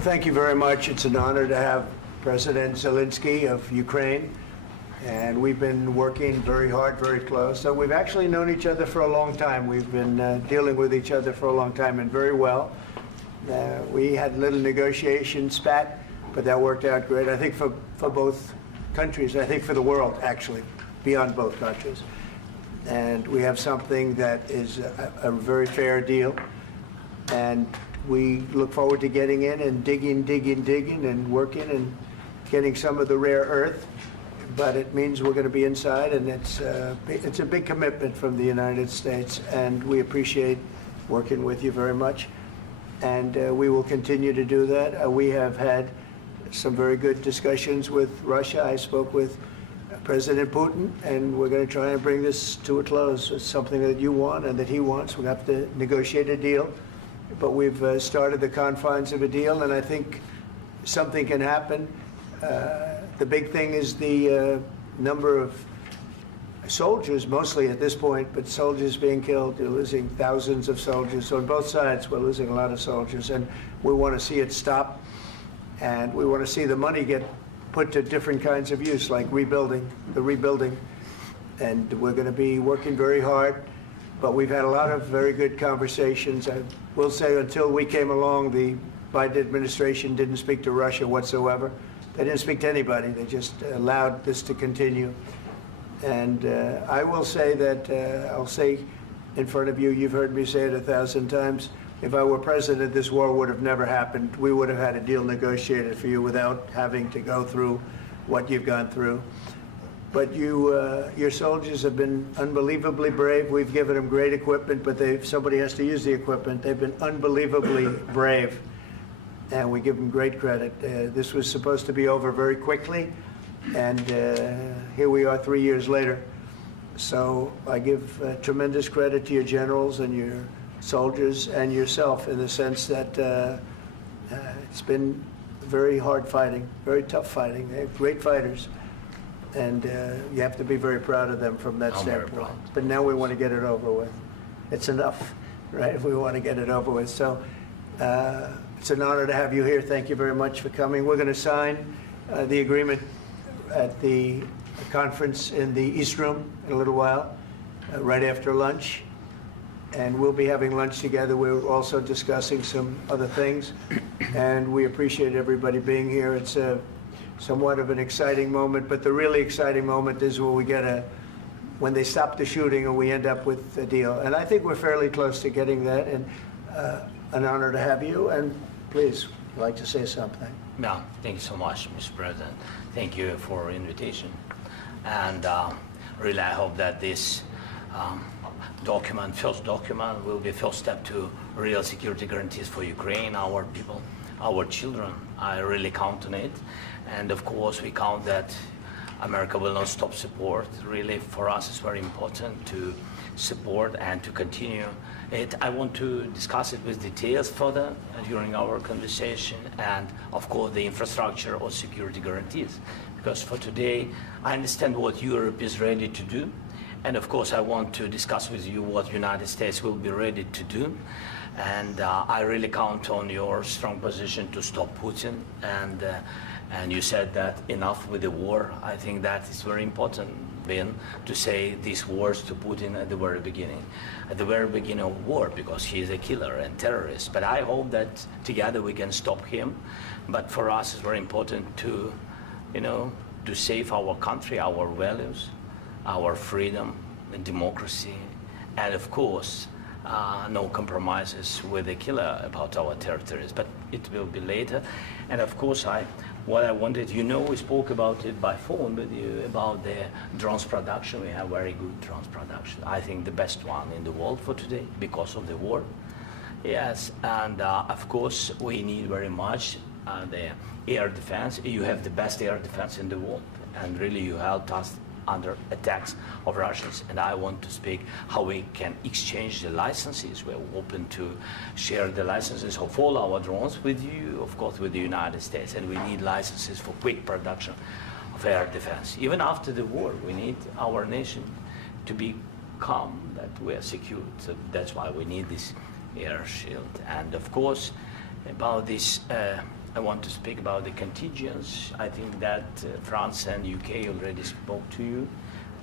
Well, thank you very much. It's an honor to have President Zelensky of Ukraine, and we've been working very hard, very close. So we've actually known each other for a long time. We've been dealing with each other for a long time, and very well. We had a little negotiation spat, but that worked out great, I think, for both countries, I think for the world, actually, beyond both countries. And we have something that is a very fair deal, and we look forward to getting in and digging and working and getting some of the rare earth. But it means we're going to be inside, and it's a big commitment from the United States, and we appreciate working with you very much. And we will continue to do that. We have had some very good discussions with Russia. I spoke with President Putin, and we're going to try and bring this to a close. It's something that you want and that he wants. We have to negotiate a deal, but we've started the confines of a deal, and I think something can happen. The big thing is the number of soldiers, mostly at this point, but soldiers being killed. You're losing thousands of soldiers. On both sides, we're losing a lot of soldiers, and we want to see it stop, and we want to see the money get put to different kinds of use, like rebuilding, and we're going to be working very hard. But we've had a lot of very good conversations. I will say, until we came along, the Biden administration didn't speak to Russia whatsoever. They didn't speak to anybody. They just allowed this to continue. And I will say that, I'll say in front of you, you've heard me say it 1,000 times, if I were president, this war would have never happened. We would have had a deal negotiated for you without having to go through what you've gone through. But your soldiers have been unbelievably brave. We've given them great equipment, but somebody has to use the equipment. They've been unbelievably brave, and we give them great credit. This was supposed to be over very quickly, and here we are 3 years later. So I give tremendous credit to your generals and your soldiers and yourself, in the sense that it's been very hard fighting, very tough fighting. They're great fighters, and you have to be very proud of them from that standpoint. But now we want to get it over with. It's enough, right? We want to get it over with. So it's an honor to have you here. Thank you very much for coming. We're going to sign the agreement at the conference in the East Room in a little while, right after lunch. And we'll be having lunch together. We're also discussing some other things, and we appreciate everybody being here. It's somewhat of an exciting moment, but the really exciting moment is when they stop the shooting and we end up with a deal. And I think we're fairly close to getting that, and an honor to have you. And please, I'd like to say something. Yeah, thank you so much, Mr. President. Thank you for the invitation. And really, I hope that this first document will be first step to real security guarantees for Ukraine, our people, our children. I really count on it. And of course, we count that America will not stop support. Really, for us, it's very important to support and to continue it. I want to discuss it with details further during our conversation, and of course, the infrastructure or security guarantees. Because for today, I understand what Europe is ready to do. And of course, I want to discuss with you what the United States will be ready to do. And I really count on your strong position to stop Putin. And you said that enough with the war. I think that is very important, Ben, to say these words to Putin at the very beginning of war, because he is a killer and terrorist. But I hope that together we can stop him. But for us, it's very important to, to save our country, our values, our freedom and democracy, and of course, no compromises with the killer about our territories. But it will be later. And of course, what I wanted, we spoke about it by phone with you about the drones production. We have very good drones production. I think the best one in the world for today because of the war. Yes, and of course, we need very much the air defense. You have the best air defense in the world, and really you helped us under attacks of Russians, and I want to speak how we can exchange the licenses. We're open to share the licenses of all our drones with you, of course, with the United States, and we need licenses for quick production of air defense. Even after the war, we need our nation to be calm, that we are secure. So that's why we need this air shield. And of course, about this I want to speak about the contingents. I think that France and UK already spoke to you,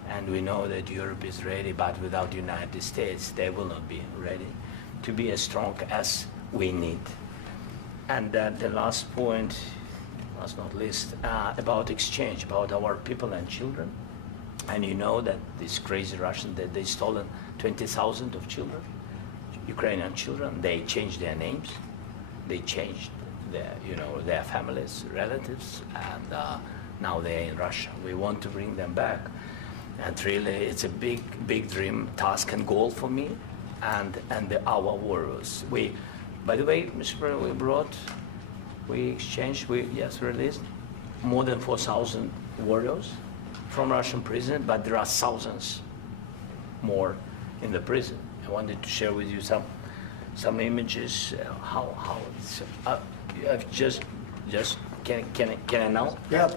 and we know that Europe is ready, but without the United States, they will not be ready to be as strong as we need. And the last point, last not least, about exchange, about our people and children. And you know that these crazy Russians, that they stolen 20,000 of children, Ukrainian children. They changed their names, they changed their, their families, relatives, and now they're in Russia. We want to bring them back, and really, it's a big, big dream, task, and goal for me, and our warriors. By the way, Mr. President, we exchanged, released more than 4,000 warriors from Russian prison, but there are thousands more in the prison. I wanted to share with you some images. How it's. I've just can I now? Yeah,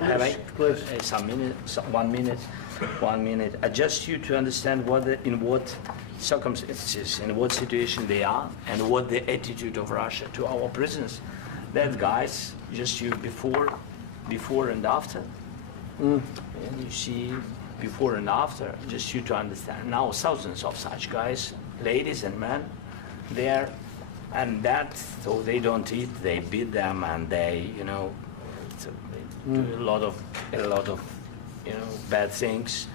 please. Some minutes, 1 minute, 1 minute. Just you to understand in what circumstances, in what situation they are, and what the attitude of Russia to our prisoners. That guys, just you before and after. And you see before and after, just you to understand. Now thousands of such guys, ladies and men, there, and that, so they don't eat, they beat them, and they, they do a lot of, bad things.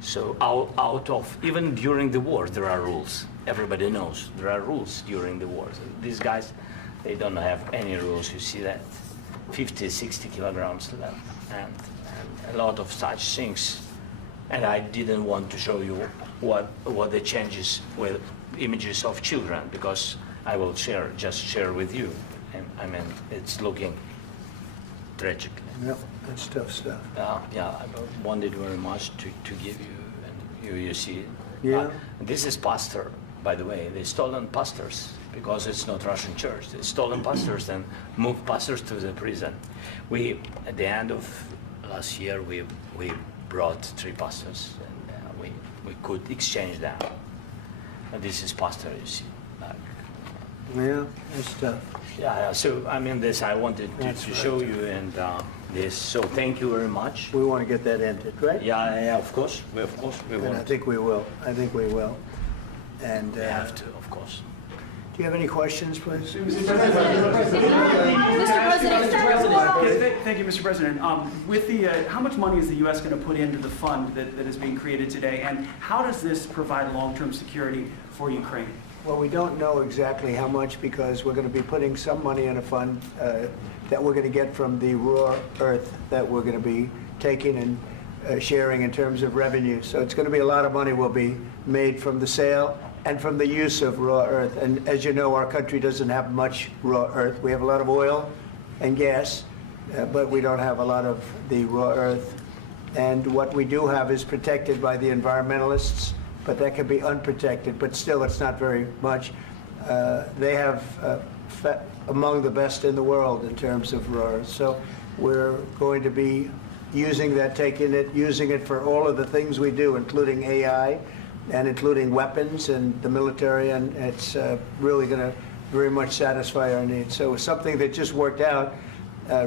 So out of, even during the war, there are rules. Everybody knows there are rules during the war. So these guys, they don't have any rules. You see that 50, 60 kilograms left, and a lot of such things. And I didn't want to show you what the changes with images of children, because I will just share with you. And I mean, it's looking tragic. Yep, that's tough stuff. Yeah, I wanted very much to give you, and you see. Yeah. This is pastor, by the way. They stolen pastors because it's not Russian church. They stolen pastors and moved pastors to the prison. At the end of last year, we brought 3 pastors, and we could exchange them. And this is pastor, you see. Yeah, that's tough. Yeah. So I mean, this I wanted to show you, and this. So thank you very much. We want to get that ended, right? Yeah. Of course. We And want. I think we will. And We have to, of course. do you have any questions, please? Mr. President, thank you, Mr. President. With how much money is the U.S. going to put into the fund that is being created today, and how does this provide long-term security for Ukraine? Well, we don't know exactly how much, because we're going to be putting some money in a fund that we're going to get from the raw earth that we're going to be taking and sharing in terms of revenue. So it's going to be a lot of money will be made from the sale and from the use of raw earth. And as you know, our country doesn't have much raw earth. We have a lot of oil and gas, but we don't have a lot of the raw earth. And what we do have is protected by the environmentalists, but that can be unprotected. But still, it's not very much. They have among the best in the world in terms of raw earth. So we're going to be using that, using it for all of the things we do, including AI, and including weapons and the military, and it's really going to very much satisfy our needs. So it's something that just worked out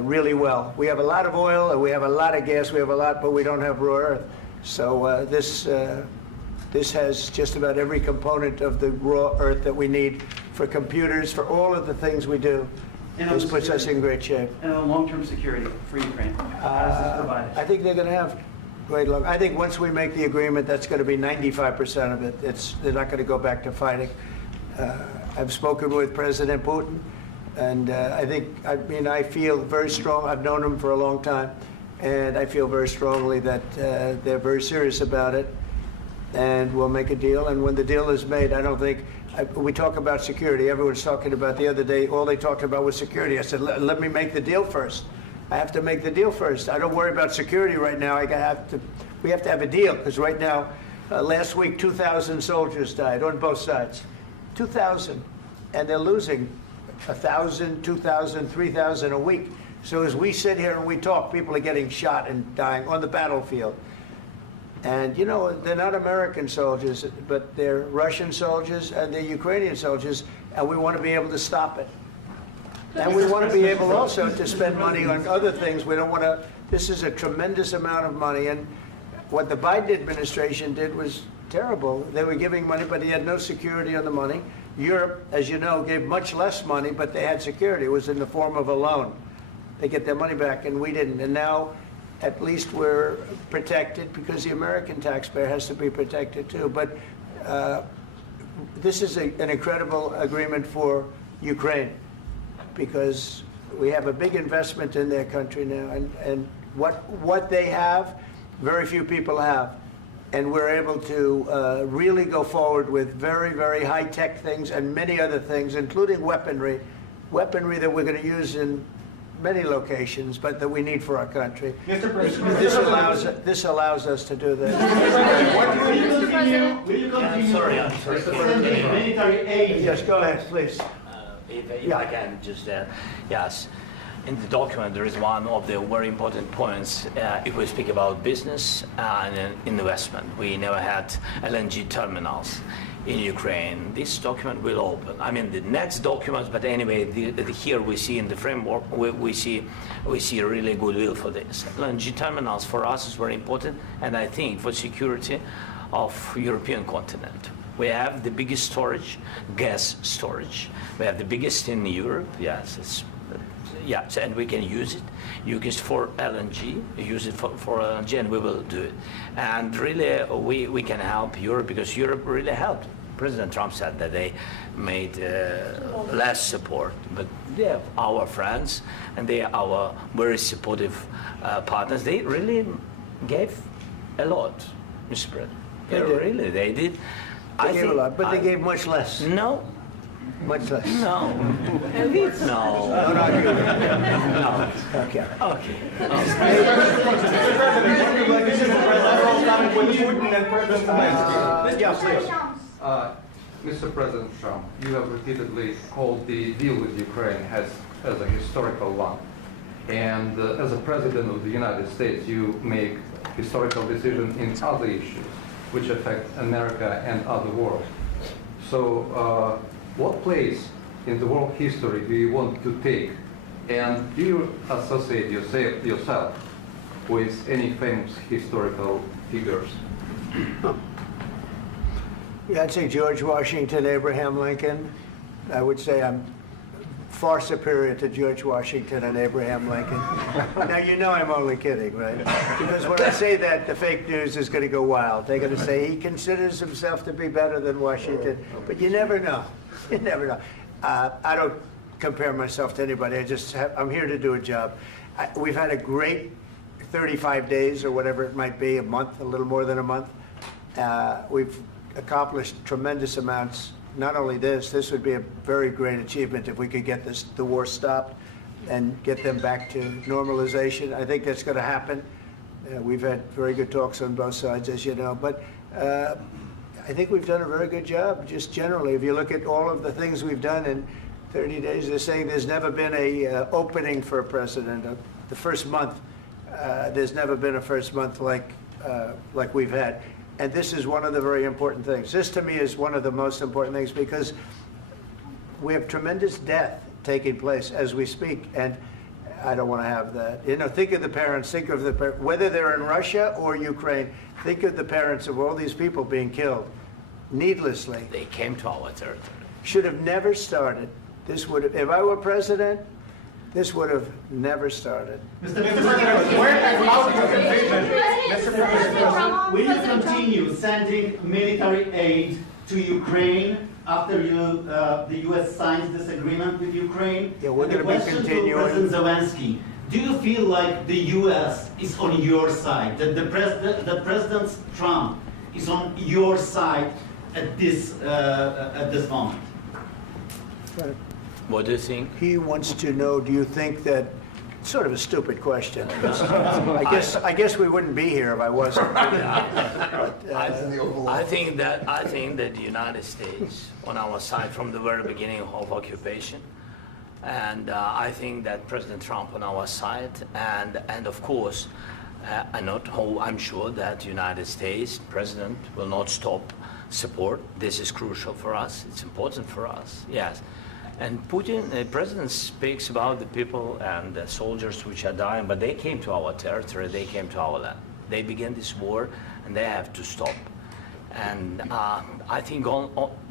really well. We have a lot of oil, and we have a lot of gas, we have a lot, but we don't have raw earth. So this has just about every component of the raw earth that we need for computers, for all of the things we do. This puts us in great shape. And long-term security for Ukraine, how does this provide it? I think they're going to have great luck. I think once we make the agreement, that's going to be 95% of it. They're not going to go back to fighting. I've spoken with President Putin, and I feel very strong. I've known him for a long time, and I feel very strongly that they're very serious about it, and we'll make a deal. And when the deal is made, I don't think, we talk about security. Everyone's talking about the other day, all they talked about was security. I said, let me make the deal first. I have to make the deal first. I don't worry about security right now. We have to have a deal, because right now, last week, 2,000 soldiers died on both sides. 2,000. And they're losing 1,000, 2,000, 3,000 a week. So as we sit here and we talk, people are getting shot and dying on the battlefield. And, they're not American soldiers, but they're Russian soldiers and they're Ukrainian soldiers, and we want to be able to stop it. And we want to be able also to spend money on other things. We don't want to, this is a tremendous amount of money. And what the Biden administration did was terrible. They were giving money, but he had no security on the money. Europe, as you know, gave much less money, but they had security. It was in the form of a loan. They get their money back, and we didn't. And now, at least we're protected because the American taxpayer has to be protected too. But this is an incredible agreement for Ukraine because we have a big investment in their country now, and what they have, very few people have. And we're able to really go forward with very, very high-tech things and many other things, including weaponry that we're going to use in many locations, but that we need for our country. Mr. President, This allows us to do that. will you continue I'm sorry. sending military aid? Yes, go ahead, please. If I can just, yes. In the document, there is one of the very important points. If we speak about business and investment, we never had LNG terminals in Ukraine. This document will open. I mean, the next documents, but anyway, here we see in the framework, we see really goodwill for this. LNG terminals for us is very important, and I think for security of European continent. We have the biggest storage, gas storage. We have the biggest in Europe. Yes, yes, and we can use it. Use it for LNG. Use it for LNG, and we will do it. And really, we can help Europe because Europe really helped. President Trump said that they made less support, but they are our friends and they are our very supportive partners. They really gave a lot, Mr. President. They did. They gave a lot, but they gave much less. No. Much less. No. No. No, not you. No. Okay. Okay. Mr. President Trump, you have repeatedly called the deal with Ukraine as a historical one. And as a President of the United States, you make historical decisions in other issues which affect America and other world. So what place in the world history do you want to take? And do you associate yourself with any famous historical figures? Yeah, I'd say George Washington, Abraham Lincoln. I would say I'm far superior to George Washington and Abraham Lincoln. Now, you know I'm only kidding, right? Because when I say that, the fake news is going to go wild. They're going to say he considers himself to be better than Washington. But you never know. You never know. I don't compare myself to anybody. I'm here to do a job. We've had a great 35 days or whatever it might be, a month, a little more than a month. We've accomplished tremendous amounts. Not only this would be a very great achievement if we could get the war stopped and get them back to normalization. I think that's going to happen. We've had very good talks on both sides, as you know. But I think we've done a very good job, just generally. If you look at all of the things we've done in 30 days, they're saying there's never been a opening for a president. The first month, there's never been a first month like we've had. And this is one of the very important things. This, to me, is one of the most important things because we have tremendous death taking place as we speak, and I don't want to have that. You know, think of the parents, whether they're in Russia or Ukraine, think of the parents of all these people being killed needlessly. They came to our territory. Should have never started. This would have, if I were president, this would have never started. Mr. President, will you continue sending military aid to Ukraine after the U.S. signs this agreement with Ukraine? Yeah, we're going to be continuing. To President Zelensky, do you feel like the U.S. is on your side, that President Trump is on your side at this moment? Right. What do you think? He wants to know, do you think that, sort of a stupid question. I guess we wouldn't be here if I wasn't. I think that the United States on our side from the very beginning of occupation, and I think that President Trump on our side, and of course, I'm sure that the United States President will not stop support. This is crucial for us. It's important for us. Yes. And Putin, the president speaks about the people and the soldiers which are dying, but they came to our territory, they came to our land. They began this war, and they have to stop. And I think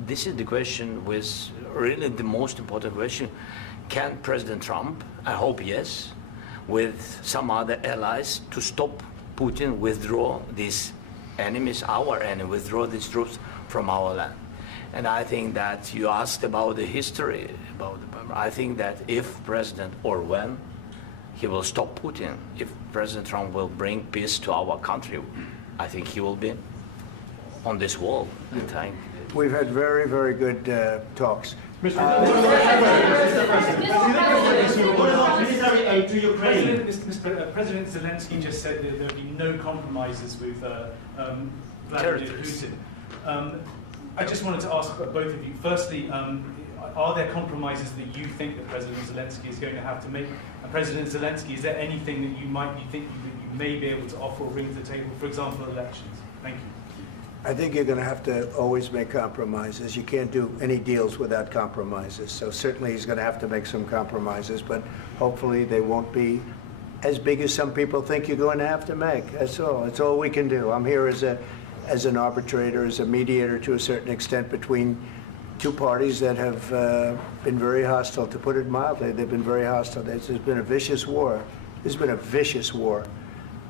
this is the question, with really the most important question. Can President Trump, I hope yes, with some other allies, to stop Putin, withdraw these enemies, our enemy, withdraw these troops from our land? And I think that you asked about the history, I think that if President, or when, he will stop Putin, if President Trump will bring peace to our country, I think he will be on this wall in time. We've had very, very good talks. What about military aid to Ukraine? President Zelensky just said that there would be no compromises with Vladimir Putin. I just wanted to ask both of you, firstly, are there compromises that you think that President Zelensky is going to have to make? And President Zelensky, is there anything that you might be thinking that you may be able to offer or bring to the table, for example, elections? Thank you. I think you're going to have to always make compromises. You can't do any deals without compromises. So certainly he's going to have to make some compromises, but hopefully they won't be as big as some people think you're going to have to make. That's all. That's all we can do. I'm here as an arbitrator, as a mediator to a certain extent between two parties that have been very hostile, to put it mildly. They've been very hostile. There's been a vicious war. There's been a vicious war.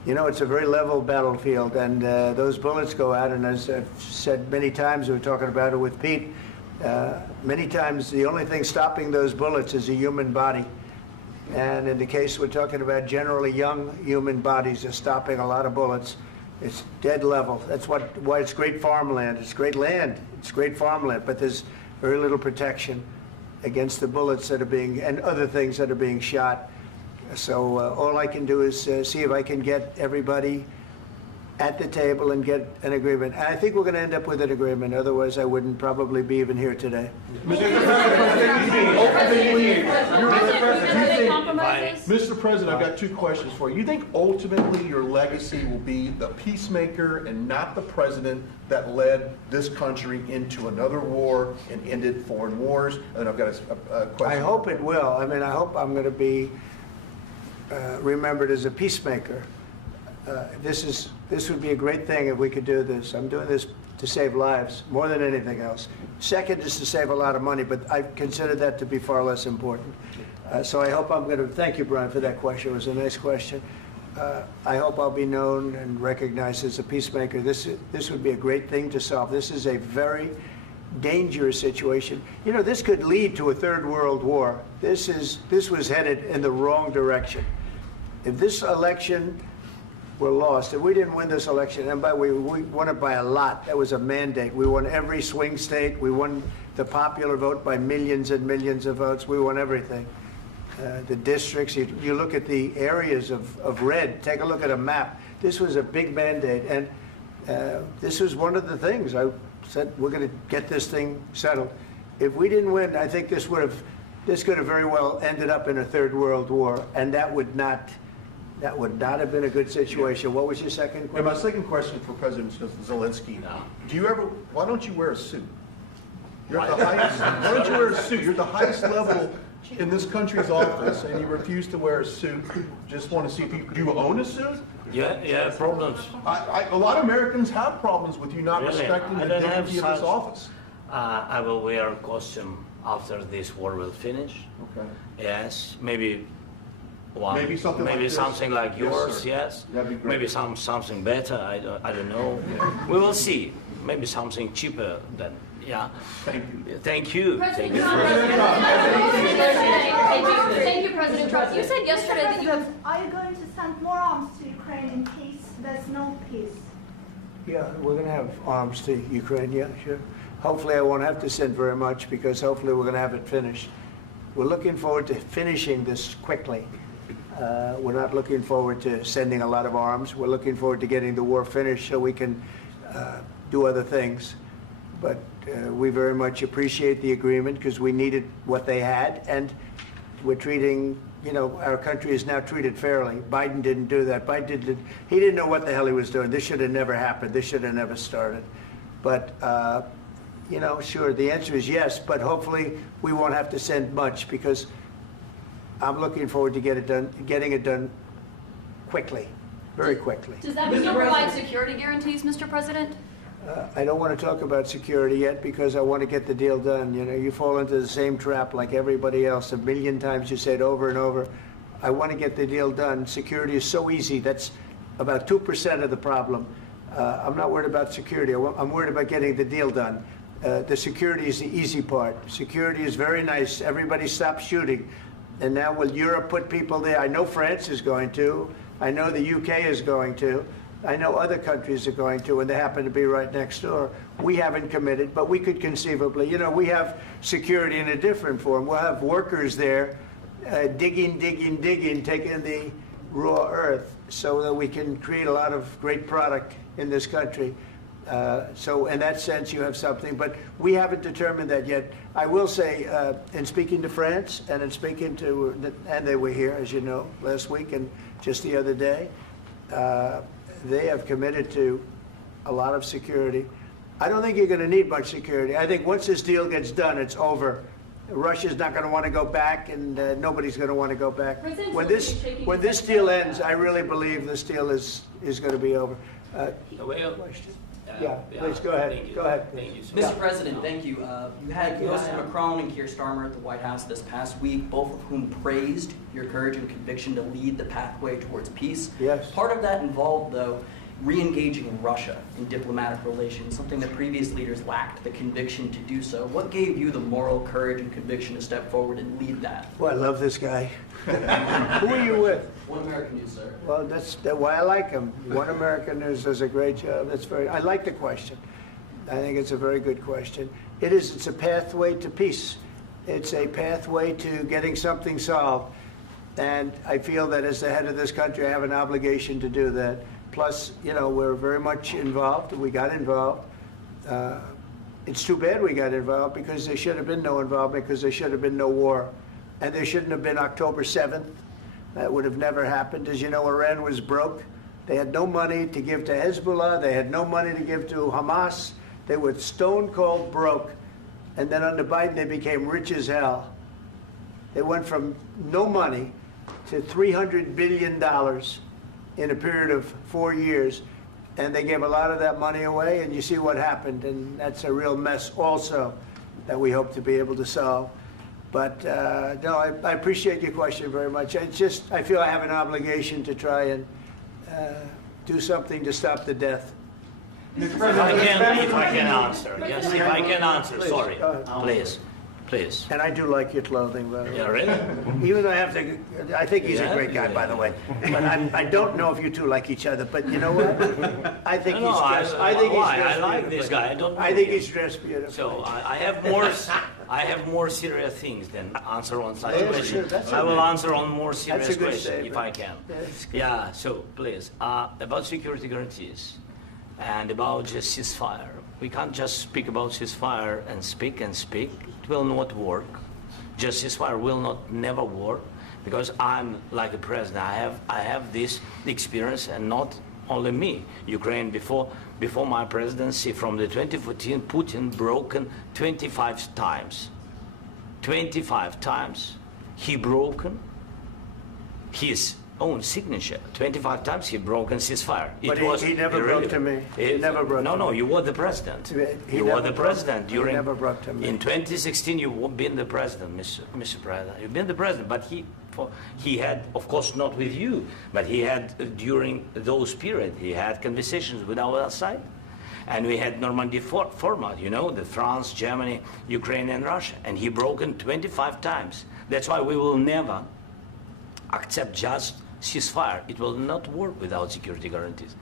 You know, it's a very level battlefield, and those bullets go out, and as I've said many times, we were talking about it with Pete, many times the only thing stopping those bullets is a human body. And in the case we're talking about, generally young human bodies are stopping a lot of bullets. It's dead level. That's why it's great farmland. It's great land. It's great farmland, but there's very little protection against the bullets that are being, and other things that are being shot. So all I can do is see if I can get everybody at the table and get an agreement. And I think we're going to end up with an agreement. Otherwise, I wouldn't probably be even here today. Mr. President, I've got two questions for you. You think ultimately your legacy will be the peacemaker and not the president that led this country into another war and ended foreign wars? And I've got a question. I hope it will. I mean, I hope I'm going to be remembered as a peacemaker. This would be a great thing if we could do this. I'm doing this to save lives more than anything else. Second is to save a lot of money, but I consider that to be far less important. So I hope I'm going to, thank you, Brian, for that question. It was a nice question. I hope I'll be known and recognized as a peacemaker. This would be a great thing to solve. This is a very dangerous situation. You know, this could lead to a third world war. This was headed in the wrong direction. If this election were lost, if we didn't win this election, and by the way, we won it by a lot. That was a mandate. We won every swing state. We won the popular vote by millions and millions of votes. We won everything. The districts, you look at the areas of red, take a look at a map. This was a big mandate, and this was one of the things. I said, we're going to get this thing settled. If we didn't win, I think this could have very well ended up in a third world war, and that would not have been a good situation. What was your second question? And my second question for President Zelensky, why don't you wear a suit? You're at the highest, why don't you wear a suit? You're at the highest level in this country's office, and you refuse to wear a suit. Just want to see if do you own a suit? Yeah, problems. A lot of Americans have problems with you not respecting the dignity of this office. I will wear a costume after this war will finish. Okay. Yes, maybe one. Maybe something like this. Something like yours. Yes. That'd be great. Maybe something better. I don't know. Yeah. We will see. Maybe something cheaper than. Yeah. Thank you. Thank you. President Trump. Thank you, President Trump. You said yesterday that you have. Are you going to send more arms to Ukraine in case there's no peace? Yeah, we're going to have arms to Ukraine, yeah, sure. Hopefully I won't have to send very much, because hopefully we're going to have it finished. We're looking forward to finishing this quickly. We're not looking forward to sending a lot of arms. We're looking forward to getting the war finished so we can do other things. But we very much appreciate the agreement, because we needed what they had, and we're treating, you know, our country is now treated fairly. Biden didn't do that. He didn't know what the hell he was doing. This should have never happened. This should have never started. But, You know, sure, the answer is yes, but hopefully we won't have to send much, because I'm looking forward to getting it done quickly, very quickly. Does that mean you'll provide security guarantees, Mr. President? I don't want to talk about security yet, because I want to get the deal done. You know, you fall into the same trap like everybody else. A million times you say it over and over. I want to get the deal done. Security is so easy. That's about 2% of the problem. I'm not worried about security. I'm worried about getting the deal done. The security is the easy part. Security is very nice. Everybody stopped shooting. And now will Europe put people there? I know France is going to. I know the UK is going to. I know other countries are going to, and they happen to be right next door. We haven't committed, but we could conceivably. You know, we have security in a different form. We'll have workers there digging, taking the raw earth so that we can create a lot of great product in this country. So in that sense, you have something, but we haven't determined that yet. I will say, in speaking to France and in speaking to, and they were here, as you know, last week and just the other day, they have committed to a lot of security. I don't think you're going to need much security. I think once this deal gets done, it's over. Russia's not going to want to go back, and nobody's going to want to go back. When this deal ends, I really believe this deal is going to be over. Question? Yeah, please go ahead. Thank you. Go ahead. Thank you, sir. Mr. President, thank you. You had President Macron and Keir Starmer at the White House this past week, both of whom praised your courage and conviction to lead the pathway towards peace. Yes. Part of that involved, though, re-engaging Russia in diplomatic relations, something that previous leaders lacked the conviction to do so. What gave you the moral courage and conviction to step forward and lead that? Well, I love this guy. Who are you with? One American News, sir. Well, that's why I like him. One American News does a great job. I like the question. I think it's a very good question. It's a pathway to peace. It's a pathway to getting something solved. And I feel that as the head of this country, I have an obligation to do that. Plus, you know, we're very much involved. We got involved. It's too bad we got involved, because there should have been no involvement, because there should have been no war. And there shouldn't have been October 7th. That would have never happened. As you know, Iran was broke. They had no money to give to Hezbollah. They had no money to give to Hamas. They were stone cold broke. And then under Biden, they became rich as hell. They went from no money to $300 billion in a period of 4 years. And they gave a lot of that money away, and you see what happened. And that's a real mess also that we hope to be able to solve. But no, I appreciate your question very much. I feel I have an obligation to try and do something to stop the death. If I can answer, yes, if I can answer, Please, sorry, go ahead. please. And I do like your clothing, by the way. Yeah, really? Even though I think he's a great guy, by the way. But I don't know if you two like each other. But you know what? I think he's dressed. I like this guy. I think he's dressed beautiful. So I have more serious things than answer on such Yeah, questions. sure, I will answer on more That's serious a good questions if statement. I can. That's good. Yeah. So please, about security guarantees and about just ceasefire. We can't just speak about ceasefire and speak and speak. It will not work. Just ceasefire will never work, because I'm like the president. I have this experience, and not only me. Ukraine before my presidency, from the 2014, Putin broken 25 times. 25 times he broken his own signature. 25 times he broken ceasefire. But he never broke to me. He never broke to me. No, you were the president. You were the president during. He never broke to me. In 2016, you've been the president, Mr. President. You've been the president, but he had, of course, not with you, but he had during those periods. He had conversations with our side, and we had Normandy format. You know, the France, Germany, Ukraine, and Russia, and he broken 25 times. That's why we will never accept just ceasefire. It will not work without security guarantees.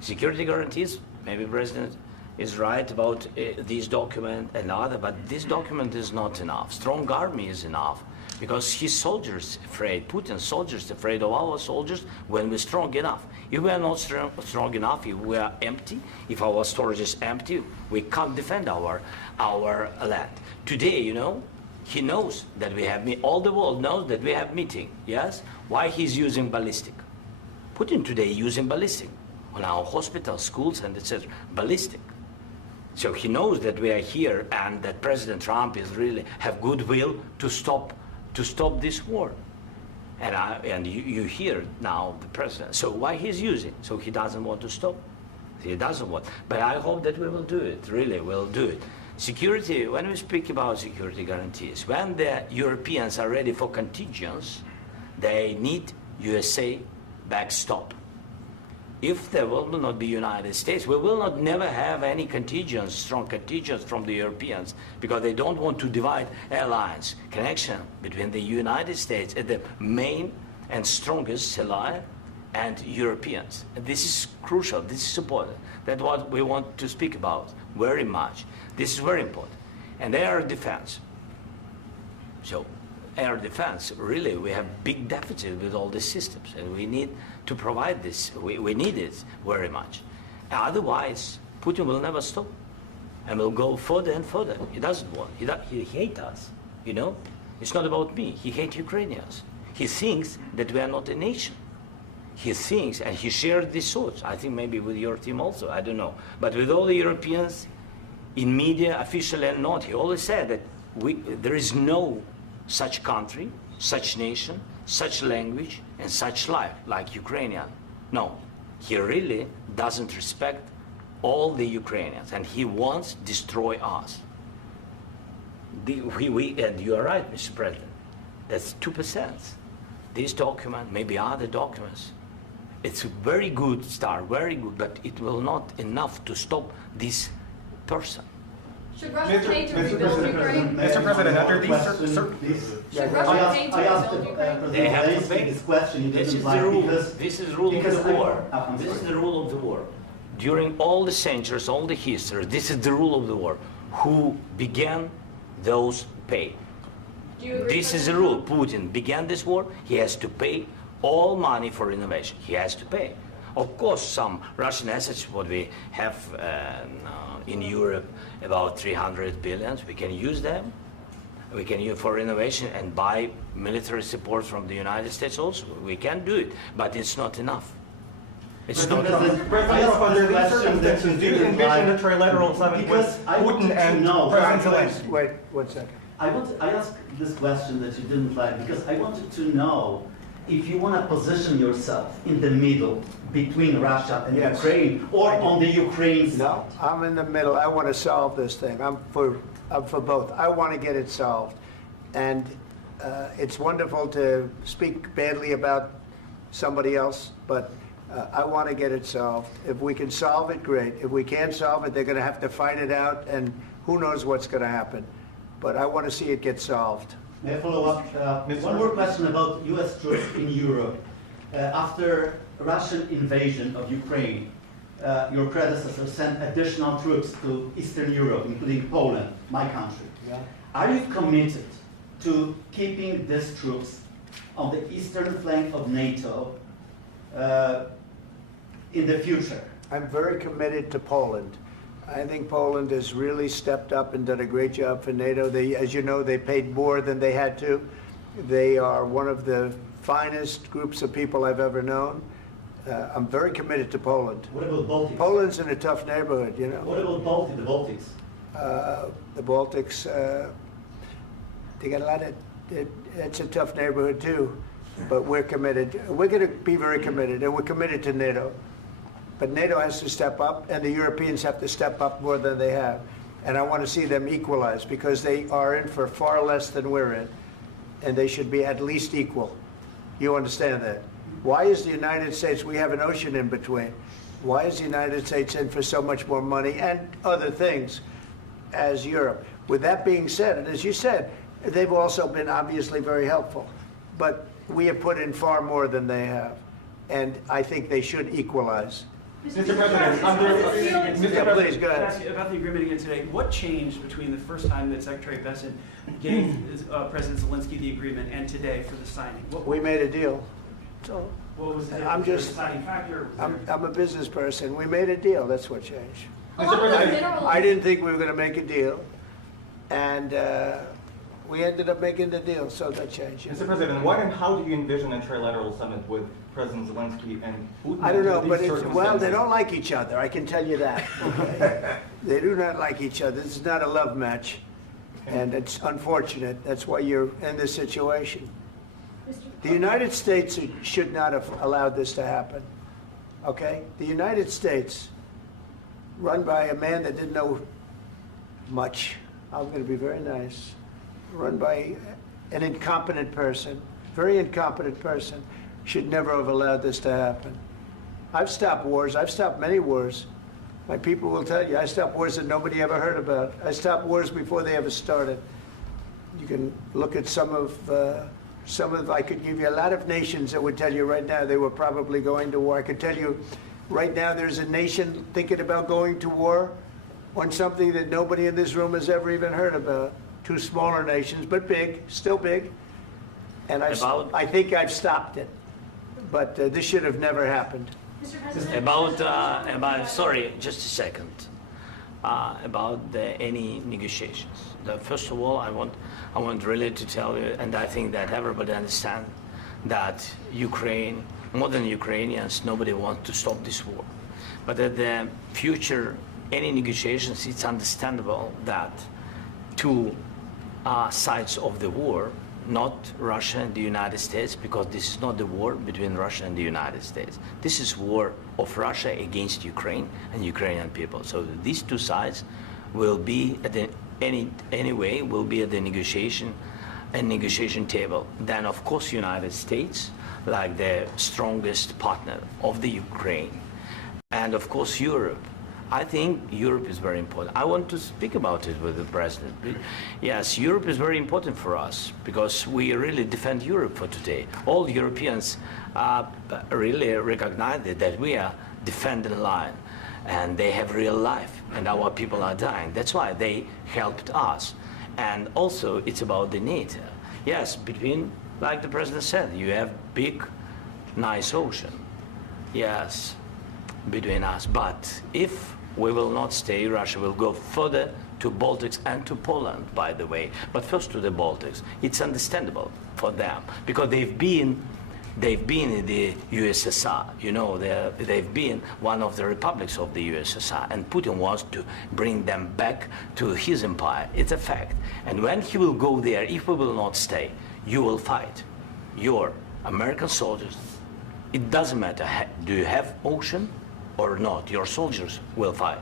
Security guarantees, maybe President is right about this document and other, but this document is not enough. Strong army is enough, because his soldiers afraid, Putin's soldiers afraid of our soldiers when we're strong enough. If we are not strong enough, if we are empty, if our storage is empty, we can't defend our land. Today, you know, he knows that we have, all the world knows that we have meeting, yes? Why he's using ballistic? Putin today using ballistic on our hospitals, schools, and etc. Ballistic. So he knows that we are here and that President Trump is really have goodwill to stop this war. And you hear now the president. So why he's using? So he doesn't want to stop. He doesn't want. But I hope that we will do it. Really, we'll do it. Security. When we speak about security guarantees, when the Europeans are ready for contingents, they need USA backstop. If there will not be United States, we will not never have any contingents, strong contingents from the Europeans, because they don't want to divide alliance connection between the United States as the main and strongest ally and Europeans. And this is crucial, this is important. That's what we want to speak about very much. This is very important. And air defense. So air defense, really, we have big deficit with all these systems, and we need to provide this. We need it very much. Otherwise, Putin will never stop, and will go further and further. He doesn't want. He hates us. You know, it's not about me. He hates Ukrainians. He thinks that we are not a nation. He thinks, and he shared these thoughts. I think maybe with your team also. I don't know, but with all the Europeans, in media, officially and not, he always said that there is no such country, such nation, such language, and such life like Ukrainian. No, he really doesn't respect all the Ukrainians, and he wants to destroy us. And you are right, Mr. President. That's 2%. This document, maybe other documents, it's a very good start, very good, but it will not enough to stop this person. Should Russia pay to rebuild Ukraine? Mr. President, under these Should Russia pay to rebuild Ukraine? They have to pay. This question. This is the rule. This is the rule of the war. This is the rule of the war. During all the centuries, all the history, this is the rule of the war. Who began, those pay. Do you agree? This is the rule. Putin began this war. He has to pay all money for innovation. He has to pay. Of course, some Russian assets, what we have in Europe, about 300 billion, we can use them. We can use for innovation and buy military support from the United States also. We can do it, but it's not enough. It's not enough. President, under these circumstances, do you envision a trilateral summit with Putin and President Zelensky? Wait 1 second. I asked this question that you didn't like because I wanted to know if you want to position yourself in the middle between Russia and Yes. Ukraine, or on the Ukraine side. No, I'm in the middle. I want to solve this thing. I'm for both. I want to get it solved. And it's wonderful to speak badly about somebody else, but I want to get it solved. If we can solve it, great. If we can't solve it, they're going to have to fight it out, and who knows what's going to happen. But I want to see it get solved. May I follow up? One more question about U.S. troops in Europe. After Russian invasion of Ukraine, your predecessor sent additional troops to Eastern Europe, including Poland, my country. Yeah. Are you committed to keeping these troops on the eastern flank of NATO in the future? I'm very committed to Poland. I think Poland has really stepped up and done a great job for NATO. They, as you know, they paid more than they had to. They are one of the finest groups of people I've ever known. I'm very committed to Poland. What about Baltics? Poland's in a tough neighborhood, you know. What about the Baltics? The Baltics, they got a lot of, it's a tough neighborhood too, but we're committed. We're going to be very committed, and we're committed to NATO. But NATO has to step up, and the Europeans have to step up more than they have. And I want to see them equalize, because they are in for far less than we're in, and they should be at least equal. You understand that? Why is the United States, we have an ocean in between, why is the United States in for so much more money and other things as Europe? With that being said, and as you said, they've also been obviously very helpful, but we have put in far more than they have, and I think they should equalize. Mr. President, Please, go ahead. Ask you about the agreement again today. What changed between the first time that Secretary Vance gave President Zelensky the agreement and today for the signing? We made a deal. So What was the I'm just, deciding factor? I'm a business person. We made a deal. That's what changed. Along with minerals. I didn't think we were going to make a deal, and We ended up making the deal, so that changed. Mr. President, what and how do you envision a trilateral summit with President Zelensky and Putin? I don't know, under but these well, they circumstances? don't like each other, I can tell you that. Okay? They do not like each other. This is not a love match, and it's unfortunate. That's why you're in this situation. The United States should not have allowed this to happen, okay? The United States, run by a man that didn't know much, I'm going to be very nice, run by an incompetent person, very incompetent person, should never have allowed this to happen. I've stopped wars. I've stopped many wars. My people will tell you, I stopped wars that nobody ever heard about. I stopped wars before they ever started. You can look at some of, I could give you a lot of nations that would tell you right now they were probably going to war. I could tell you right now there's a nation thinking about going to war on something that nobody in this room has ever even heard about. Two smaller nations, but big, still big. And I think I've stopped it. But this should have never happened. Mr. President, Sorry, just a second. About any negotiations. First of all, I want really to tell you, and I think that everybody understands that Ukraine, more than Ukrainians, nobody wants to stop this war. But at the future, any negotiations, it's understandable that two sides of the war, not Russia and the United States, because this is not the war between Russia and the United States. This is war of Russia against Ukraine and Ukrainian people. So these two sides will be at the anyway will be at the negotiation table. Then of course United States, like the strongest partner of the Ukraine, and of course Europe. I think Europe is very important. I want to speak about it with the president. Yes, Europe is very important for us because we really defend Europe for today. All Europeans really recognize that we are defending line, and they have real life, and our people are dying. That's why they helped us. And also, it's about the NATO. Yes, between, like the president said, you have big, nice ocean. Yes, between us. But if we will not stay, Russia will go further to Baltics and to Poland, by the way. But first to the Baltics. It's understandable for them because they've been in the USSR. You know, they've been one of the republics of the USSR, and Putin wants to bring them back to his empire. It's a fact. And when he will go there, if we will not stay, you will fight. Your American soldiers, it doesn't matter, do you have ocean or not, your soldiers will fight.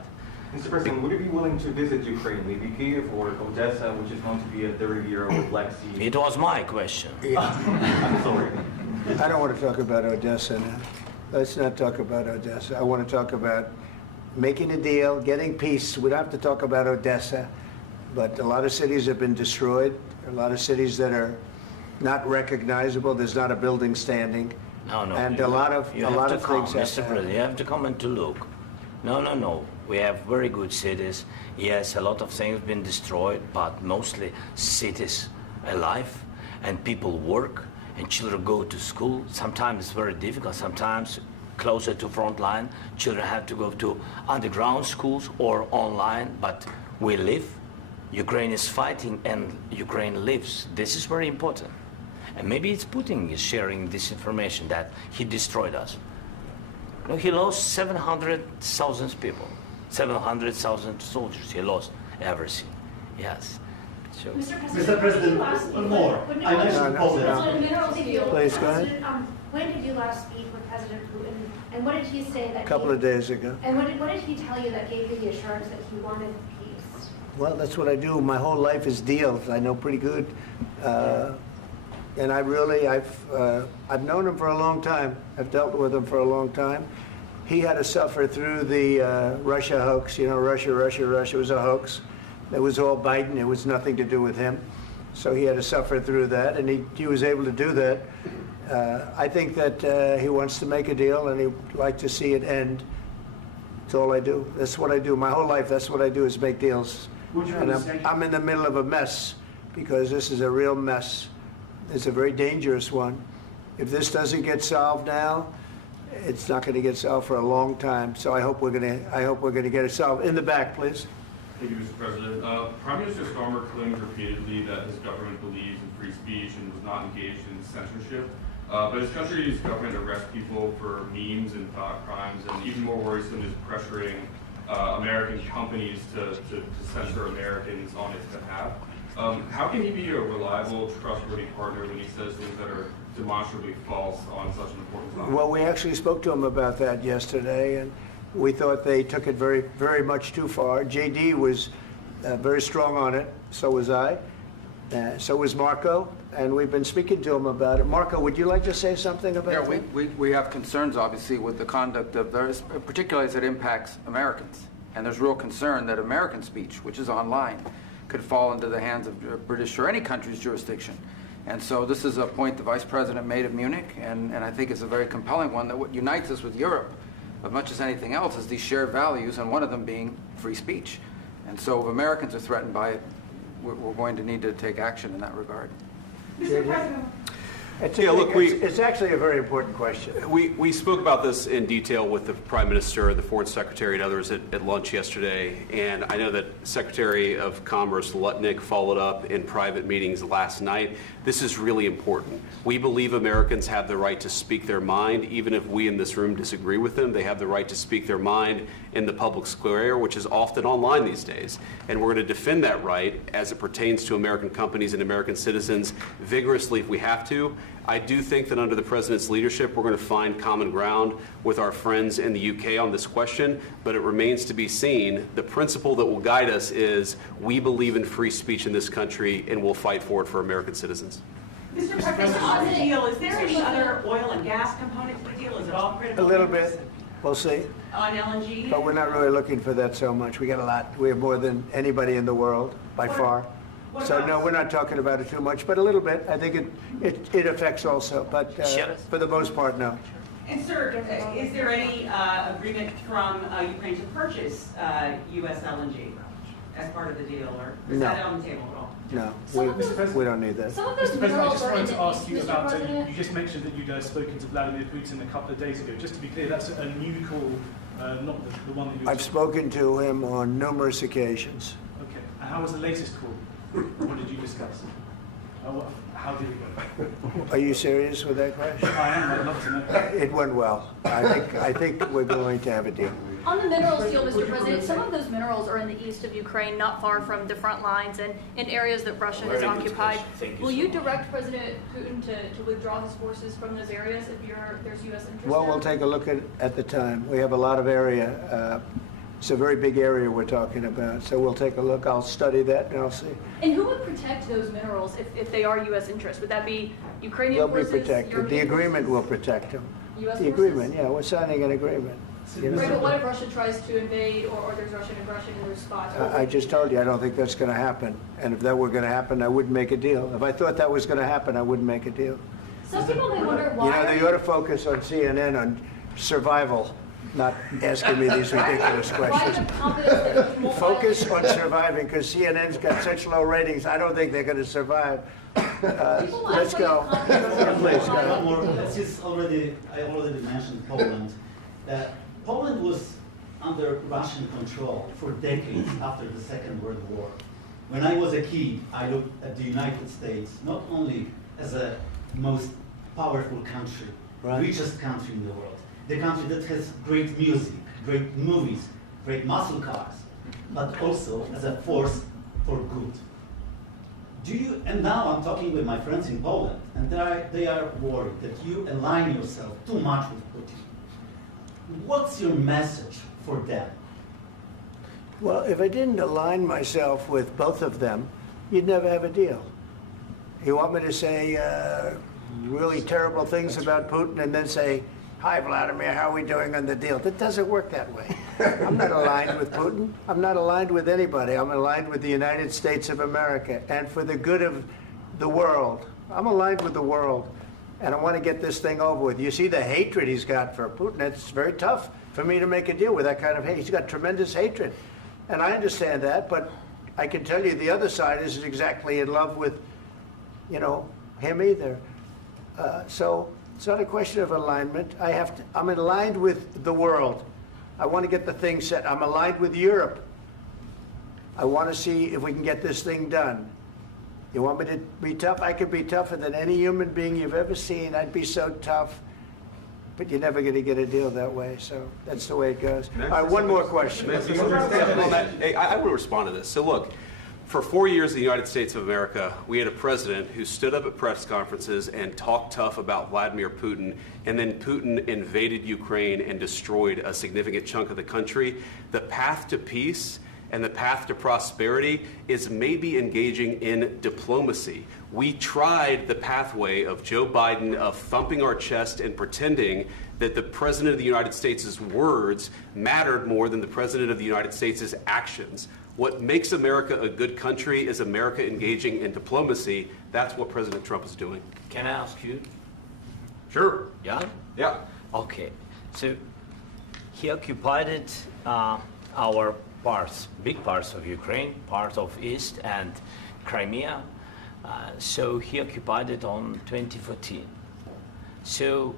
Mr. President, would you be willing to visit Ukraine, maybe Kyiv or Odessa, which is known to be at the Riviera with Black Sea? It was my question. I'm sorry. I don't want to talk about Odessa now. Let's not talk about Odessa. I want to talk about making a deal, getting peace. We don't have to talk about Odessa, but a lot of cities have been destroyed. There are a lot of cities that are not recognizable. There's not a building standing. No, and a lot of things have Mr. President, you have to come and to look. No. We have very good cities. Yes, a lot of things have been destroyed, but mostly cities alive, and people work, and children go to school. Sometimes it's very difficult. Sometimes closer to front line, children have to go to underground schools or online, but we live. Ukraine is fighting, and Ukraine lives. This is very important. And maybe it's Putin is sharing this information that he destroyed us. No, he lost 700,000 people, 700,000 soldiers. He lost everything. Yes. So. Mr. President, one more. I mentioned Poland. Please, go ahead. When did you last speak with President Putin, and what did he say that? A couple of days ago. And what did he tell you that gave you the assurance that he wanted peace? Well, that's what I do. My whole life is deals. I know pretty good. And I've known him for a long time. I've dealt with him for a long time. He had to suffer through the Russia hoax. You know, Russia was a hoax. It was all Biden. It was nothing to do with him. So he had to suffer through that, and he was able to do that. I think that he wants to make a deal, and he'd like to see it end. That's all I do. That's what I do. My whole life, that's what I do, is make deals. And I'm in the middle of a mess, because this is a real mess. It's a very dangerous one. If this doesn't get solved now, it's not going to get solved for a long time. So I hope we're going to get it solved. In the back, please. Thank you, Mr. President. Prime Minister Starmer claims repeatedly that his government believes in free speech and was not engaged in censorship. But his country's government arrests people for memes and thought crimes, and even more worrisome is pressuring American companies to censor Americans on its behalf. How can he be a reliable, trustworthy partner when he says things that are demonstrably false on such an important topic? Well, we actually spoke to him about that yesterday, and we thought they took it very, very much too far. JD was very strong on it. So was I. So was Marco. And we've been speaking to him about it. Marco, would you like to say something about that? Yeah, we have concerns, obviously, with the conduct of those, particularly as it impacts Americans. And there's real concern that American speech, which is online, could fall into the hands of British or any country's jurisdiction. And so this is a point the Vice President made at Munich, and I think it's a very compelling one, that what unites us with Europe, as much as anything else, is these shared values, and one of them being free speech. And so if Americans are threatened by it, we're going to need to take action in that regard. Mr. President. It's actually a very important question. We spoke about this in detail with the Prime Minister, the Foreign Secretary, and others at lunch yesterday. And I know that Secretary of Commerce Lutnick followed up in private meetings last night. This is really important. We believe Americans have the right to speak their mind, even if we in this room disagree with them. They have the right to speak their mind in the public square, which is often online these days. And we're going to defend that right as it pertains to American companies and American citizens vigorously if we have to. I do think that under the President's leadership, we're going to find common ground with our friends in the UK on this question, but it remains to be seen. The principle that will guide us is we believe in free speech in this country, and we'll fight for it for American citizens. Mr. President, on the deal, is there any other oil and gas component to the deal? Is it all critical? A little bit. We'll see. On LNG? But we're not really looking for that so much. We got a lot. We have more than anybody in the world, by far. So no, we're not talking about it too much, but a little bit. I think it affects also, but for the most part, no. And sir, is there any agreement from Ukraine to purchase U.S. LNG as part of the deal, or is that on the table at all? No, we don't need that. Mr. President, I just wanted to ask you about, you just mentioned that you'd spoken to Vladimir Putin a couple of days ago. Just to be clear, that's a new call, not the one that you... I've spoken to him on numerous occasions. Okay, and how was the latest call? What did you discuss? How did it go? Are you serious with that question? I am. I'd love to know. It went well. I think we're going to have a deal. On the minerals deal, Mr. President, some of those minerals are in the east of Ukraine, not far from the front lines and in areas that Russia has occupied. Will you direct President Putin to withdraw his forces from those areas if there's U.S. interest? Well, we'll take a look at the time. We have a lot of area. It's a very big area we're talking about, so we'll take a look. I'll study that and I'll see. And who would protect those minerals if they are U.S. interests? Would that be Ukrainian forces? They'll be protected. The agreement will protect them. U.S. The agreement, yeah, we're signing an agreement. Right, but what if Russia tries to invade or there's Russian aggression in their spots? I just told you, I don't think that's going to happen. And if that were going to happen, I wouldn't make a deal. If I thought that was going to happen, I wouldn't make a deal. Some people may wonder why... You know, they ought to focus on CNN on survival, not asking me these ridiculous questions. Focus on surviving, because CNN's got such low ratings, I don't think they're going to survive. Let's go. Please, go ahead. Since I already mentioned Poland. Poland was under Russian control for decades after the Second World War. When I was a kid, I looked at the United States not only as a most powerful country, richest country in the world, the country that has great music, great movies, great muscle cars, but also as a force for good. And now I'm talking with my friends in Poland, and they are worried that you align yourself too much with Putin. What's your message for them? Well, if I didn't align myself with both of them, you'd never have a deal. You want me to say really terrible things about Putin and then say, "Hi, Vladimir, how are we doing on the deal?" That doesn't work that way. I'm not aligned with Putin. I'm not aligned with anybody. I'm aligned with the United States of America. And for the good of the world, I'm aligned with the world. And I want to get this thing over with. You see the hatred he's got for Putin. It's very tough for me to make a deal with that kind of hate. He's got tremendous hatred. And I understand that, but I can tell you the other side isn't exactly in love with, him either. So it's not a question of alignment. I'm aligned with the world. I want to get the thing set. I'm aligned with Europe. I want to see if we can get this thing done. You want me to be tough? I could be tougher than any human being you've ever seen. I'd be so tough. But you're never going to get a deal that way, so that's the way it goes. All right, one more question. Hey, I will respond to this. So look, for 4 years in the United States of America, we had a president who stood up at press conferences and talked tough about Vladimir Putin, and then Putin invaded Ukraine and destroyed a significant chunk of the country. The path to peace and the path to prosperity is maybe engaging in diplomacy. We tried the pathway of Joe Biden of thumping our chest and pretending that the President of the United States' words mattered more than the President of the United States' actions. What makes America a good country is America engaging in diplomacy. That's what President Trump is doing. Can I ask you? Sure. Yeah? Yeah. Okay. So he occupied it, our parts, big parts of Ukraine, part of East and Crimea. So he occupied it on 2014. So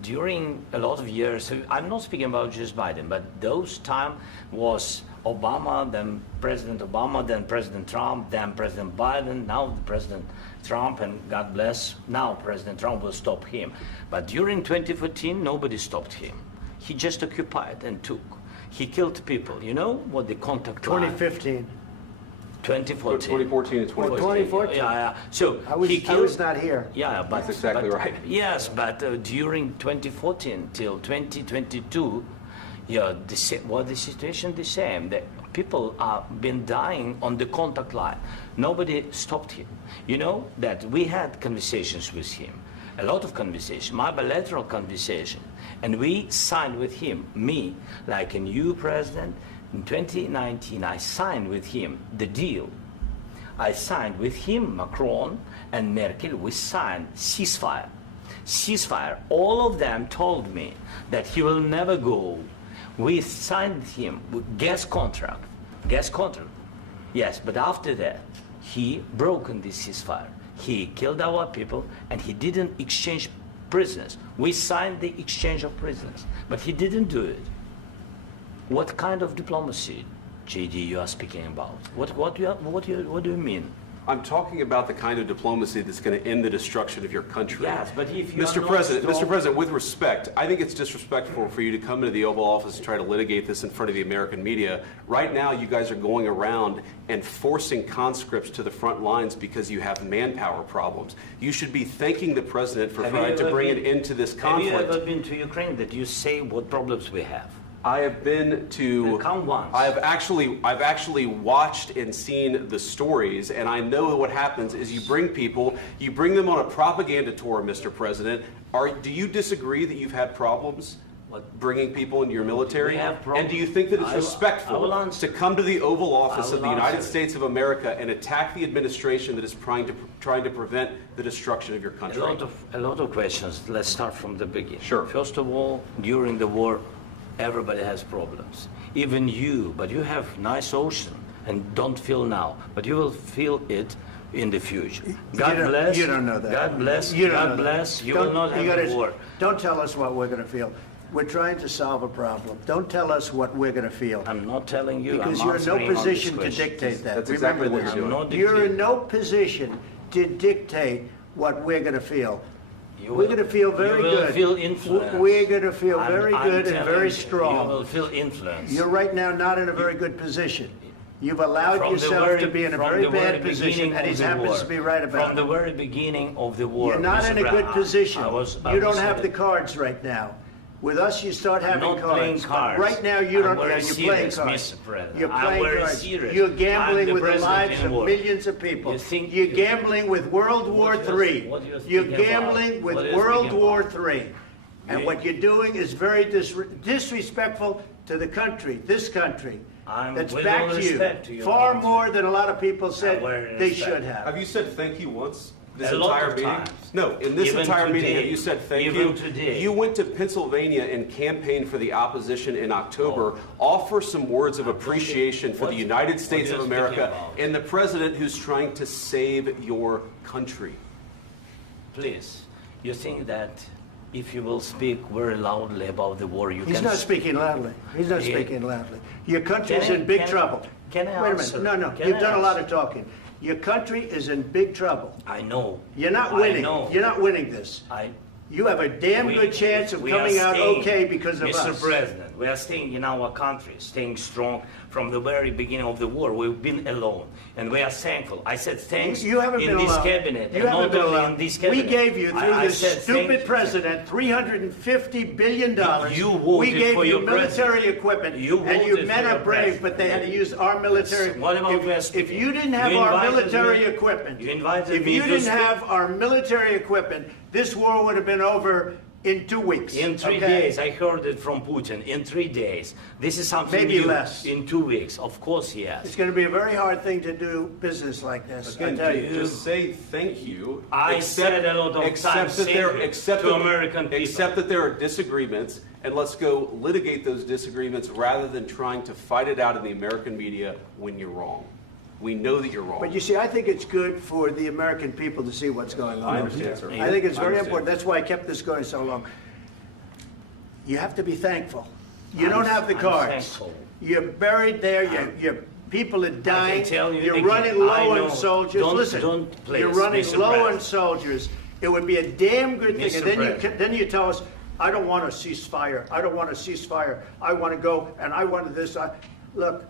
during a lot of years, so I'm not speaking about just Biden, but those time was Obama, then President Obama, then President Trump, then President Biden, now the President Trump, and God bless, now President Trump will stop him. But during 2014, nobody stopped him. He just occupied and took. He killed people. You know what the contact line? 2015. 2014 2014. and 2015. 2014. Yeah. So I was not here. Yeah, but that's exactly right. Yes, but during 2014 till 2022, yeah, the situation the same. The people are been dying on the contact line. Nobody stopped him. You know that we had conversations with him, a lot of conversation, my bilateral conversation, and we signed with him. Me, like a new president. In 2019, I signed with him the deal. I signed with him, Macron and Merkel, we signed ceasefire. Ceasefire. All of them told me that he will never go. We signed with him with gas contract. Gas contract. Yes, but after that, he broken this ceasefire. He killed our people and he didn't exchange prisoners. We signed the exchange of prisoners, but he didn't do it. What kind of diplomacy, JD, you are speaking about? What do you mean? I'm talking about the kind of diplomacy that's going to end the destruction of your country. Yes, but if you Mr. President, with respect, I think it's disrespectful for you to come into the Oval Office and try to litigate this in front of the American media. Right now, you guys are going around and forcing conscripts to the front lines because you have manpower problems. You should be thanking the President for trying to bring an end to this conflict. Have you ever been to Ukraine that you say what problems we have? I have been to. Count once. I've actually watched and seen the stories, and I know what happens is you bring them on a propaganda tour, Mr. President. Do you disagree that you've had problems bringing people into your military? And do you think that it's respectful to come to the Oval Office of the United States of America and attack the administration that is trying to prevent the destruction of your country? A lot of questions. Let's start from the beginning. Sure. First of all, during the war, everybody has problems. Even you, but you have nice ocean and don't feel now, but you will feel it in the future. God bless. You don't know that. God bless. You don't God know bless. that. You will not have a war. Don't tell us what we're going to feel. We're trying to solve a problem. Don't tell us what we're going to feel. I'm not telling you. Because I'm you're in no answering on position this to question. dictate that. That's exactly Remember what this. you're doing. You're in no position to dictate what we're going to feel. You We're going to feel very you will good. Feel influence. We're going to feel very I'm good and telling very you, strong. You will feel influence. You're right now not in a very good position. You've allowed yourself to be in a very bad position, and he happens to be right about it. From the very beginning of the war. You're not in a good position. You don't have the the cards right now. With us, you start having not cards. playing cards. Right now, you don't. I'm very You're playing serious, cards. Mr. President. You're I'm playing very cards. serious. You're I'm gambling the with the president lives in of war. millions of people. You think You're you- gambling with World War III. what you're You're speaking gambling about? with What you're World speaking War about? III. And what you're doing is very disrespectful to the country, this country. That's with back all to you. respect to your Far country. more than a lot of people said very they respect. should have. Have you said thank you once? This A lot entire of meeting? times. No, in this Even entire meeting, today. have you said thank Even you? today. You went to Pennsylvania and campaigned for the opposition in October. Offer some words of appreciation for the United States what of you're speaking America about? and the president who's trying to save your country. Please, you think that if you will speak very loudly about the war, you He's can... not speaking loudly. He's not Yeah. speaking loudly. Your country is in big trouble. Can I Wait a answer? minute. No, Can you've I done a lot answer? of talking. Your country is in big trouble. I know. You're not I winning. know. You're not winning this. You have a damn good chance of we are coming out staying, okay because of Mr. us. President, we are staying in our country, staying strong from the very beginning of the war. We've been alone, and we are thankful. I said thanks You haven't in been this alone. cabinet, You and haven't not been only alone. in this We cabinet. gave you, through I this said stupid president, $350 billion. You voted we gave for you your military president. equipment, You and you voted men for are your brave, president. but they had to use our military. What about West If you didn't have You our invited military me- equipment, You invited if me you to didn't speak. have our military equipment, this war would have been over in 2 weeks. In 3 okay? days, I heard it from Putin. In 3 days, this is something Maybe new. less. In 2 weeks, of course, yes. It's going to be a very hard thing to do business like this. I Again, tell you. just say thank you. I said a lot of times that there, thank you accept to that- American people. Accept that there are disagreements, and let's go litigate those disagreements rather than trying to fight it out in the American media when you're wrong. We know that you're wrong. But you see, I think it's good for the American people to see what's going on. I understand, sir. I think it's I very understand. important. That's why I kept this going so long. You have to be thankful. You don't have the I'm cards. thankful. You're buried there. Your people are dying. tell you You're again, running I low know. on soldiers. Don't- Listen, don't please, you're running Mr. low on President. soldiers. It would be a damn good thing. Mr. And then President. then you tell us, I don't want a ceasefire. I don't want a ceasefire. I want to go and I want this. Look,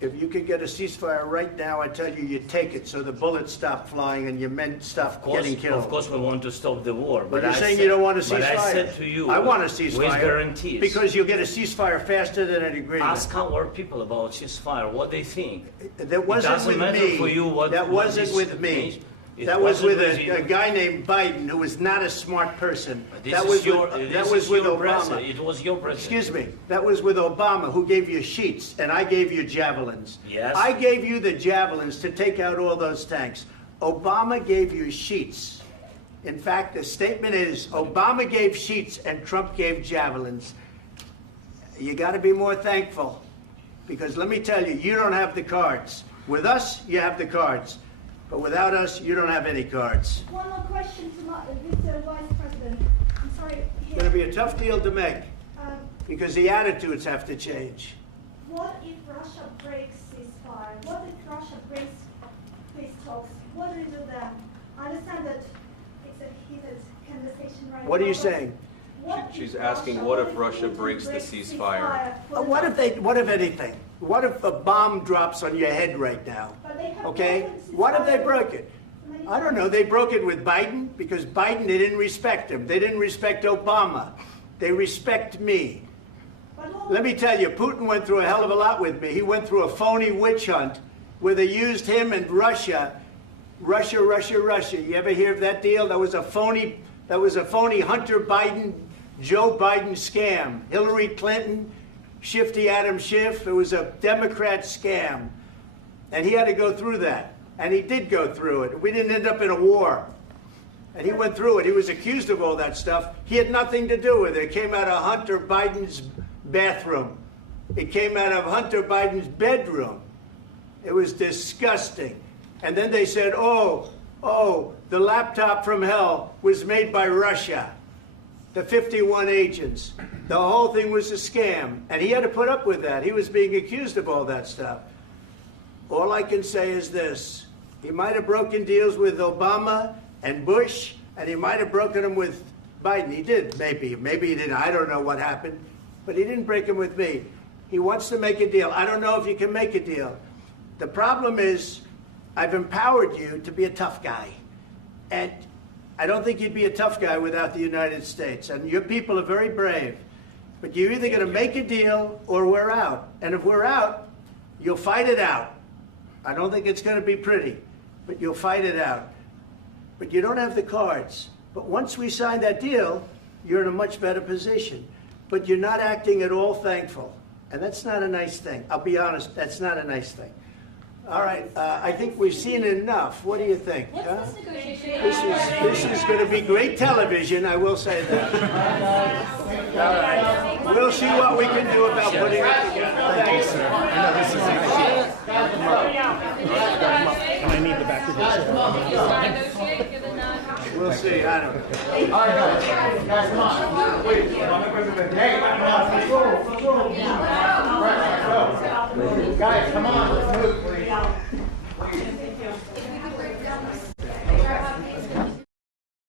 if you could get a ceasefire right now, I tell you, you take it so the bullets stop flying and your men stop getting killed. Of course, we want to stop the war. But you're I saying said- you don't want a ceasefire. But I said to you, I want a with ceasefire. guarantees. Because you'll get a ceasefire faster than an agreement. Ask our people about ceasefire, what they think. That wasn't it doesn't with matter me. for you what That what wasn't this with me. means. It That was wasn't with you. a guy named Biden who was not a smart person. This That is was your- with, this that was is with your Obama. president. It was your president. Excuse me. That was with Obama, who gave you sheets, and I gave you javelins. Yes. I gave you the javelins to take out all those tanks. Obama gave you sheets. In fact, the statement is Obama gave sheets and Trump gave javelins. You got to be more thankful, because let me tell you, you don't have the cards. With us, you have the cards. But without us, you don't have any cards. One more question to Mr. Vice President. I'm sorry. It's going to be a tough deal to make, Um, because the attitudes have to change. What if Russia breaks ceasefire? What if Russia breaks peace talks? What do you do then? I understand that it's a heated conversation right now. What are you but saying? what if She's asking, what if Russia Putin breaks the ceasefire? for the What if anything? What if a bomb drops on your head right now? But they have Okay? broken What if they ceasefire broke it? for many I don't know. They broke it with Biden because Biden, they didn't respect him. They didn't respect Obama. They respect me. Let me tell you, Putin went through a hell of a lot with me. He went through a phony witch hunt where they used him and Russia. Russia. You ever hear of that deal? That was a phony Hunter Biden, Joe Biden scam. Hillary Clinton, Shifty Adam Schiff. It was a Democrat scam. And he had to go through that. And he did go through it. We didn't end up in a war. And he went through it. He was accused of all that stuff. He had nothing to do with it. It came out of Hunter Biden's bathroom. It came out of Hunter Biden's bedroom. It was disgusting. And then they said, oh, the laptop from hell was made by Russia. The 51 agents. The whole thing was a scam. And he had to put up with that. He was being accused of all that stuff. All I can say is this. He might have broken deals with Obama and Bush, and he might have broken them with Biden. He did, maybe. Maybe he didn't. I don't know what happened. But he didn't break them with me. He wants to make a deal. I don't know if you can make a deal. The problem is, I've empowered you to be a tough guy. And I don't think you'd be a tough guy without the United States. And your people are very brave. But you're either going to make a deal or we're out. And if we're out, you'll fight it out. I don't think it's going to be pretty, but you'll fight it out. But you don't have the cards. But once we sign that deal, you're in a much better position. But you're not acting at all thankful. And that's not a nice thing. I'll be honest, that's not a nice thing. All right, I think we've seen enough. What do you think? Huh? This is going to be great television, I will say that. All right. We'll see what we can do about putting it together. Thank you, sir. I need the back of this. We'll see, I don't know. All right, guys, come on. Wait, hey, come on, let's go. Guys, come on, let's move.